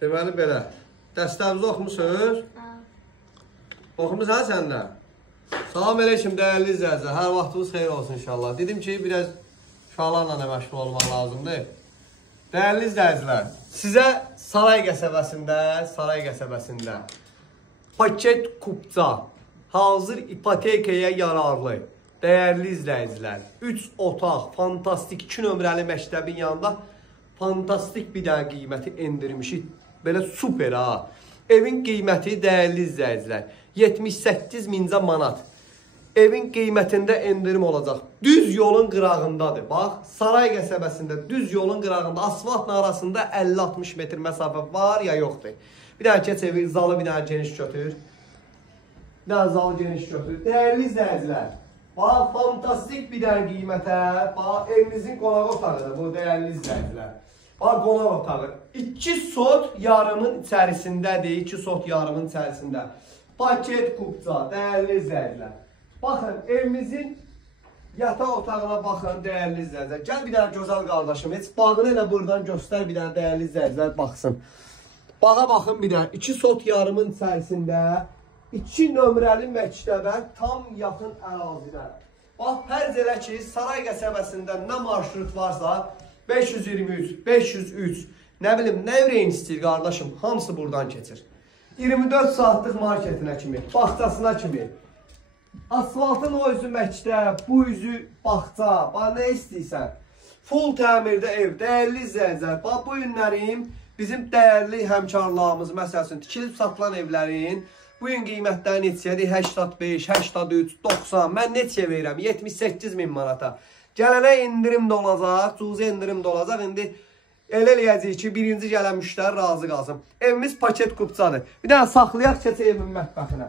Deməli belə. Dəstəmizi oxumusunuz? Oxumusan sən də? Salam aleyküm dəyərli izləyicilər. Hər vaxtınız xeyir olsun inşallah. Dedim ki, biraz uşaqlarla da məşğul olmaq lazımdır. Dəyərli izləyicilər, sizə Saray qəsəbəsində paket kupça, hazır ipotekaya yararlı, dəyərli izləyicilər, 3 otaq, fantastik 2 nömrəli məktəbin yanında fantastik bir dənə qiyməti endirmişik. Belə super ha. Evin qiyməti dəyərli izləyicilər 78.000 manat. Evin qiymətində endirim olacaq. Düz yolun qırağındadır. Bax, Saray qəsəbəsində düz yolun qırağında asfaltla arasında 50-60 metr məsafə var ya yoxdur. Bir dənə keç evi, zalı bir dənə geniş götür. Bir dənə zalı geniş götür. Dəyərli izləyicilər, bax, fantastik bir dənə qiymətə, bax, evimizin qonaq otağıdır bu dəyərli izləyicilər. Bax, qonaq otağı. 2 sot yarımın içərisindədir, 2 sot yarımın içərisində. Paket kupça, dəyərli izləyicilər. Baxın, evimizin yataq otağına baxın, dəyərli izləyicilər. Gəl bir dənə gözəl qardaşım, heç bağını elə buradan göstər bir dənə dəyərli izləyicilər baxsın. Bağa baxın bir dənə, 2 sot yarımın içərisində 2 nömrəli məktəbə tam yaxın ərazidə. Bax, fərz elə ki, Saray qəsəbəsində nə marşrut varsa, 523, 503, nə bilim, nə ürəyin istəyir qardaşım, hamısı buradan keçir. 24 saatlıq marketinə kimi, bağçasına kimi, asfaltın o üzü məktəb, bu üzü bağça, bax, nə istəyirsən? Full təmirdə ev, dəyərli izləyicilər, bax, bu günlərim bizim dəyərli həmkarlarımız, məsələn, tikilib satılan evlərin bu gün qiymətləri neçədir? 85, 83, 90, mən neçəyə verirəm? 78.000 manata. Gələnə indirim də olacaq, cüzi indirim də olacaq. İndi elə eləyəcək ki, birinci gələn müştəri razı qalsın. Evimiz paket kupçadır. Bir dənə saxlayaq, keçək evin mətbəxinə.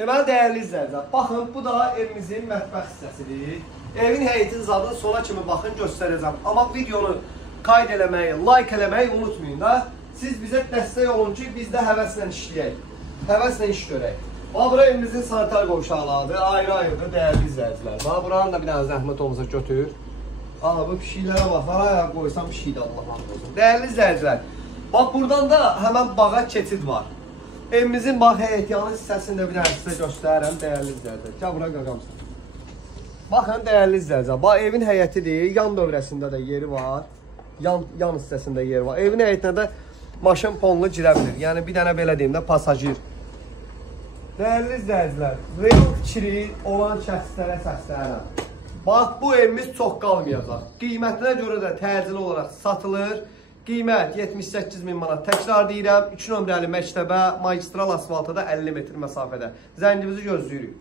Deməli, dəyərli izləyicilər, baxın, bu da evimizin mətbəx hissəsidir. Evin həyətin zadını sona kimi baxın, göstərəcəm. Amma videonu qayd eləməyi, like eləməyi unutmayın da. Siz bizə dəstək olun ki, biz də həvəslə işləyək. Həvəslə iş görək. Bax, bura evimizin sanitar qovşaqlarıdır, ayrı-ayrıdır, dəyərli izləyicilər. Bax, buranın da bir dənə zəhmət olmasa götür. Bax, bu pişiklərə bax, araya qoysam pişikdə Allah'ın olsun. Dəyərli izləyicilər, bax, buradan da həmən bağa keçid var. Evimizin, bax, həyətyanı hissəsində bir dənə sizə göstərirəm, dəyərli izləyicilər. Gəl, bura qaqamsın. Baxın, dəyərli izləyicilər, bax, evin həyətidir, yan dövrəsində də yeri var. Yan hissəsində yeri var. Evin həyətinə də maşın ponlu girə bilir. Yəni, bir dənə belə deyim də, pasajir. Dəyərli izləyicilər, real fikri olan şəxslərə səslənirəm. Bax, bu evimiz çox qalmayacaq. Qiymətinə görə də təcili olaraq satılır. Qiymət 78.000 manat. Təkrar deyirəm, 2 nömrəli məktəbə, magistral asfaltada 50 metr məsafədə. Zəngimizi gözləyirik.